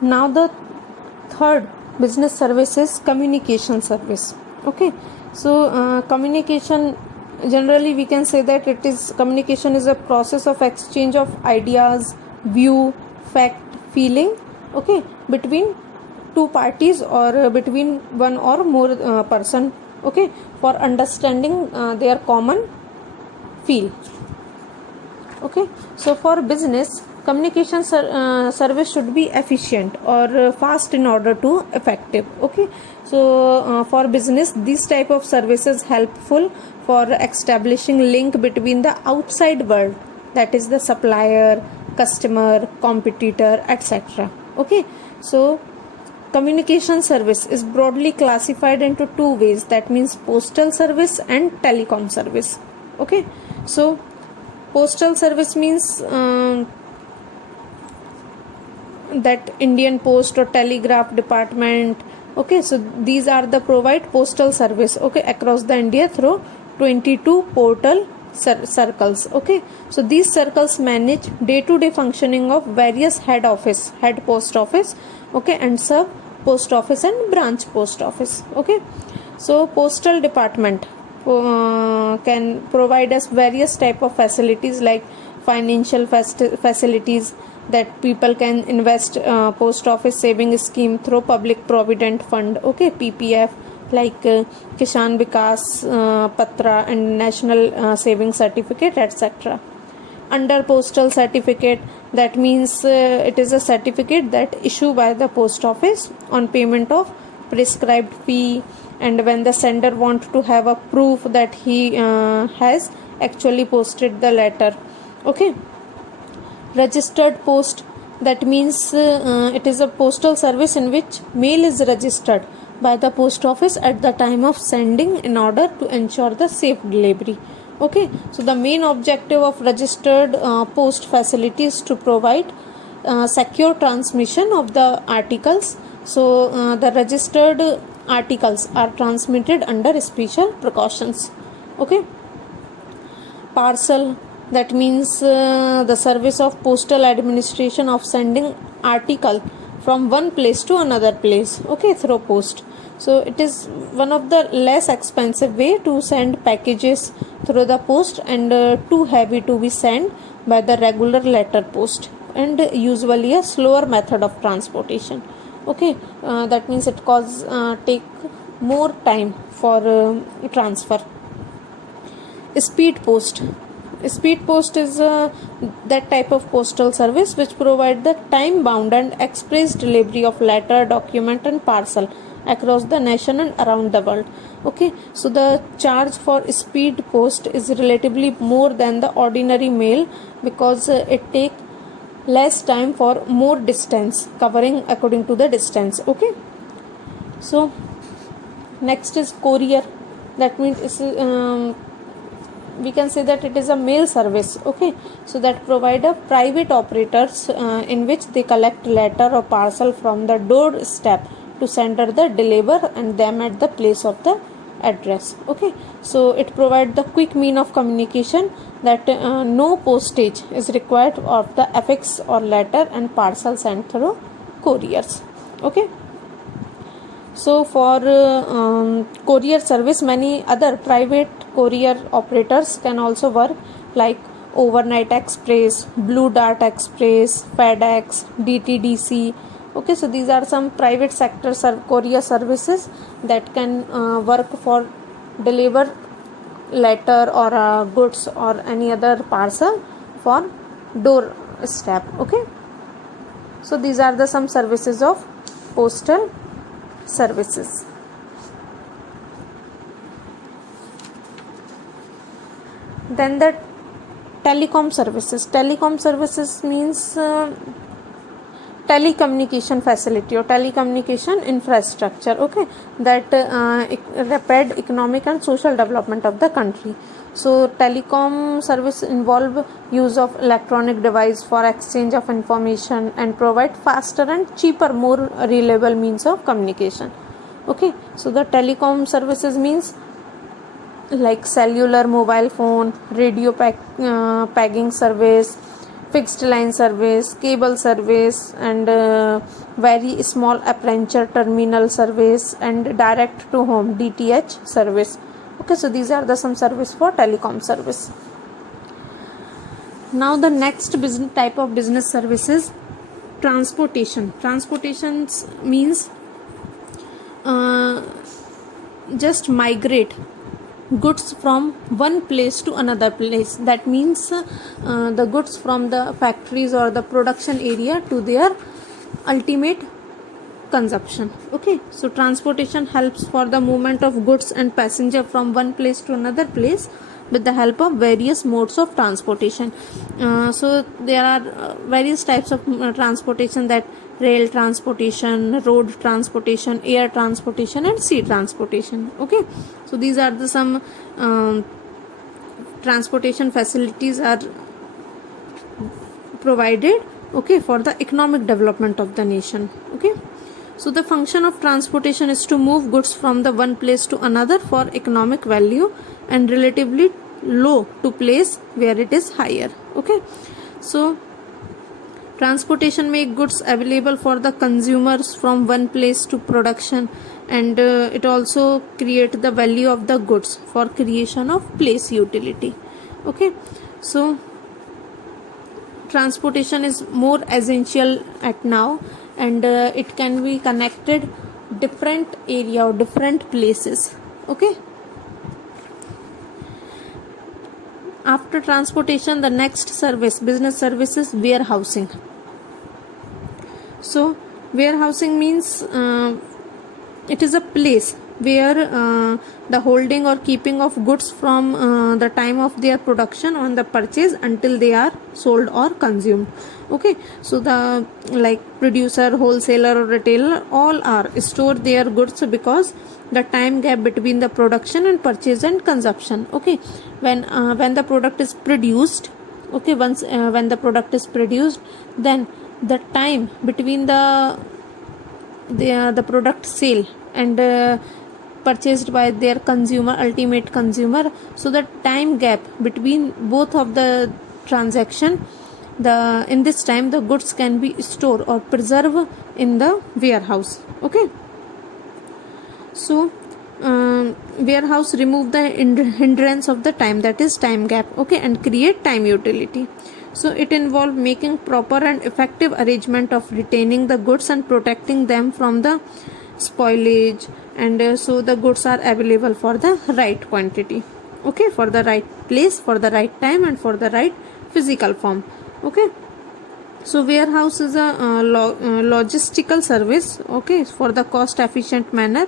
Now the third business service is communication service. Okay, so communication, generally we can say that communication is a process of exchange of ideas, view, fact, feeling, okay, between two parties or between one or more person, okay, for understanding their common feel. Okay, so for business, communication service should be efficient or fast in order to effective. Okay, so for business, these type of services helpful for establishing link between the outside world, that is the supplier, customer, competitor, etc. Okay, so communication service is broadly classified into two ways, that means postal service and telecom service. Okay, so postal service means that Indian Post or Telegraph Department. Okay, so these are the provide postal service, okay, across the India through 22 portal circles. Okay, so these circles manage day-to-day functioning of various head post office, okay, and serve post office and branch post office. Okay, so postal department can provide us various type of facilities like financial facilities, that people can invest post office saving scheme through public provident fund, okay, PPF, like Kisan Vikas Patra and national saving certificate, etc. Under postal certificate, that means it is a certificate that issued by the post office on payment of prescribed fee, and when the sender want to have a proof that he has actually posted the letter. Okay, registered post, that means it is a postal service in which mail is registered by the post office at the time of sending in order to ensure the safe delivery. Okay, so the main objective of registered post facility is to provide secure transmission of the articles. So the registered articles are transmitted under special precautions. Okay, parcel, that means the service of postal administration of sending article from one place to another place, okay, through post. So it is one of the less expensive way to send packages through the post, and too heavy to be sent by the regular letter post, and usually a slower method of transportation. Okay, that means it take more time for transfer. Speed post is that type of postal service which provide the time bound and express delivery of letter, document and parcel across the nation and around the world. Okay, so the charge for speed post is relatively more than the ordinary mail, because it take less time for more distance, covering according to the distance. Okay, so next is courier, that means we can say that it is a mail service. Okay, so that provide a private operators in which they collect letter or parcel from the doorstep to sender the deliver and them at the place of the address. Okay, so it provide the quick mean of communication, that no postage is required of the affix or letter and parcel sent through couriers. Okay, so for courier service, many other private courier operators can also work, like Overnight Express, Blue Dart Express, FedEx, DTDC. Okay, so these are some private sector courier services that can work for deliver letter or goods or any other parcel for doorstep. Okay, so these are the some services of postal services. Then the telecom services means telecommunication facility or telecommunication infrastructure, okay, that rapid economic and social development of the country. So telecom service involve use of electronic device for exchange of information and provide faster and cheaper, more reliable means of communication. Okay, so the telecom services means like cellular, mobile phone, radio pagging service, fixed line service, cable service, and very small aperture terminal service, and direct to home DTH service. Okay, so these are the some service for telecom service. Now the next business type of business services, transportation. Transportation means just migrate goods from one place to another place. That means the goods from the factories or the production area to their ultimate consumption. Okay, so transportation helps for the movement of goods and passenger from one place to another place with the help of various modes of transportation. So there are various types of transportation, that rail transportation, road transportation, air transportation, and sea transportation. Okay, so these are the some transportation facilities are provided, okay, for the economic development of the nation. Okay, so the function of transportation is to move goods from the one place to another for economic value and relatively low to place where it is higher. Okay, so transportation make goods available for the consumers from one place to production, and it also create the value of the goods for creation of place utility. Okay, so transportation is more essential at now, and it can be connected different area or different places. Okay, after transportation, the next service, business service, is warehousing. So warehousing means it is a place where the holding or keeping of goods from the time of their production on the purchase until they are sold or consumed. Okay, so the like producer, wholesaler, or retailer all are store their goods because the time gap between the production and purchase and consumption. Okay, when the product is produced, okay, once when the product is produced, then the time between the product sale and purchased by their consumer, ultimate consumer, so the time gap between both of the transaction, in this time the goods can be stored or preserved in the warehouse. Okay, so warehouse remove the hindrance of the time, that is time gap, okay, and create time utility. So it involves making proper and effective arrangement of retaining the goods and protecting them from the spoilage, and so the goods are available for the right quantity, okay, for the right place, for the right time, and for the right physical form. Okay, so warehouse is a logistical service, okay, for the cost efficient manner.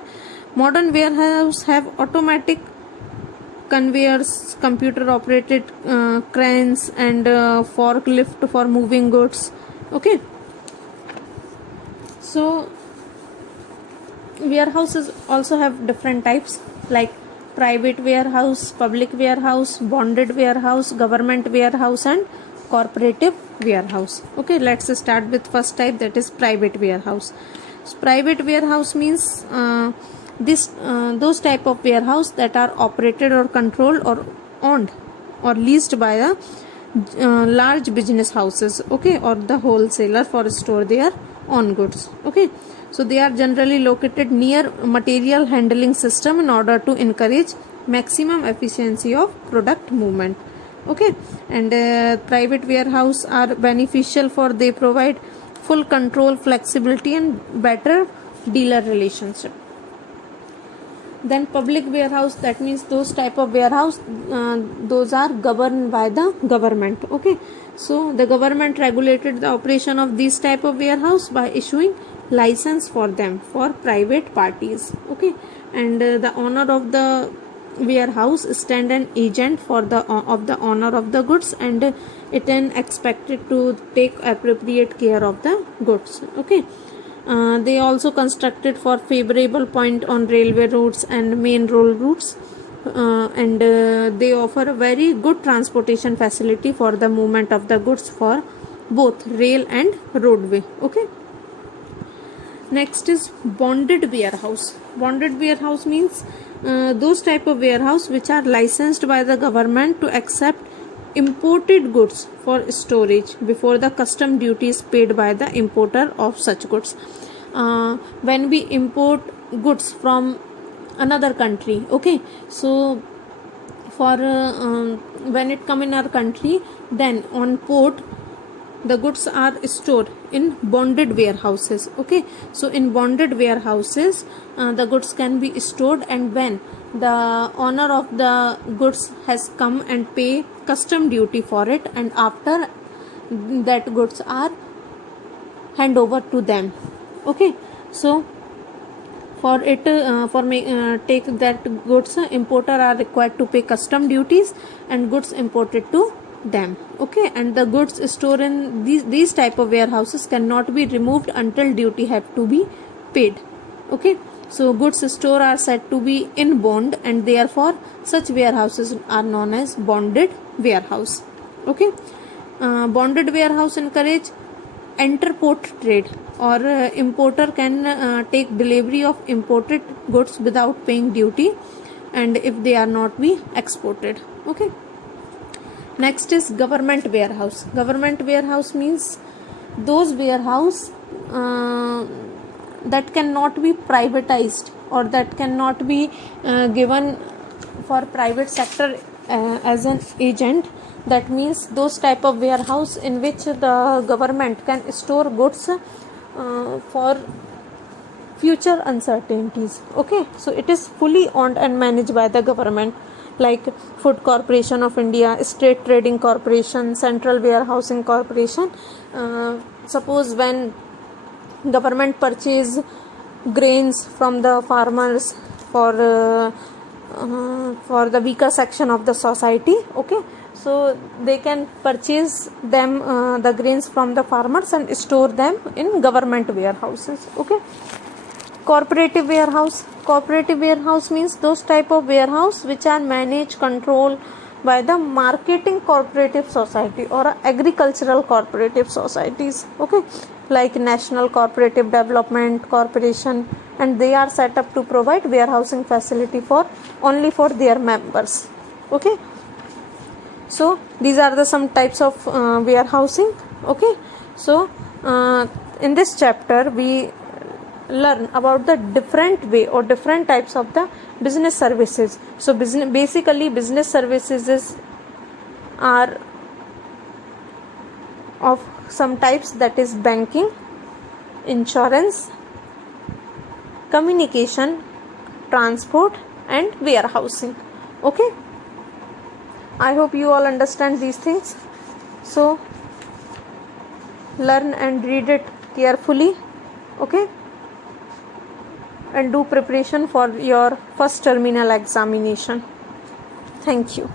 Modern warehouse have automatic conveyors, computer operated cranes, and forklift for moving goods. Okay, so warehouses also have different types, like private warehouse, public warehouse, bonded warehouse, government warehouse, and corporative warehouse. Okay, let's start with first type, that is private warehouse. So private warehouse means those type of warehouse that are operated or controlled or owned or leased by the large business houses, okay, or the wholesaler for store their own goods. Okay, so they are generally located near material handling system in order to encourage maximum efficiency of product movement. Okay, and private warehouse are beneficial for they provide full control, flexibility, and better dealer relationship. Then public warehouse, that means those type of warehouse those are governed by the government. Okay, so the government regulated the operation of these type of warehouse by issuing license for them for private parties. Okay, and the owner of the warehouse stand an agent for the of the owner of the goods, and it then expected to take appropriate care of the goods. Okay, they also constructed for favorable point on railway routes and main road routes, and they offer a very good transportation facility for the movement of the goods for both rail and roadway. Okay, next is bonded warehouse. Bonded warehouse means those type of warehouse which are licensed by the government to accept imported goods for storage before the custom duty is paid by the importer of such goods. When we import goods from another country, okay, so for when it come in our country, then on port the goods are stored in bonded warehouses, okay. So in bonded warehouses the goods can be stored, and when the owner of the goods has come and pay custom duty for it, and after that goods are hand over to them, okay. So for it take that goods, importer are required to pay custom duties and goods imported to them, okay. And the goods stored in these type of warehouses cannot be removed until duty have to be paid, okay. So goods stored are said to be in bond, and therefore such warehouses are known as bonded warehouse, okay. Bonded warehouse encourage interport trade, or importer can take delivery of imported goods without paying duty, and if they are not be exported, okay. Next is government warehouse. Government warehouse means those warehouse that cannot be privatized, or that cannot be given for private sector as an agent. That means those type of warehouse in which the government can store goods for future uncertainties, okay. So it is fully owned and managed by the government, like Food Corporation of India, State Trading Corporation, Central Warehousing Corporation. Suppose when government purchase grains from the farmers for the weaker section of the society, okay, so they can purchase them the grains from the farmers and store them in government warehouses, okay. Cooperative warehouse. Cooperative warehouse means those type of warehouse which are managed, controlled by the marketing cooperative society or agricultural cooperative societies, okay, like National Cooperative Development Corporation, and they are set up to provide warehousing facility for only for their members, okay. So these are the some types of warehousing, okay. So in this chapter we learn about the different way or different types of the business services. So basically business services are of some types, that is banking, insurance, communication, transport and warehousing, okay. I hope you all understand these things. So learn and read it carefully, okay, and do preparation for your first terminal examination. Thank you.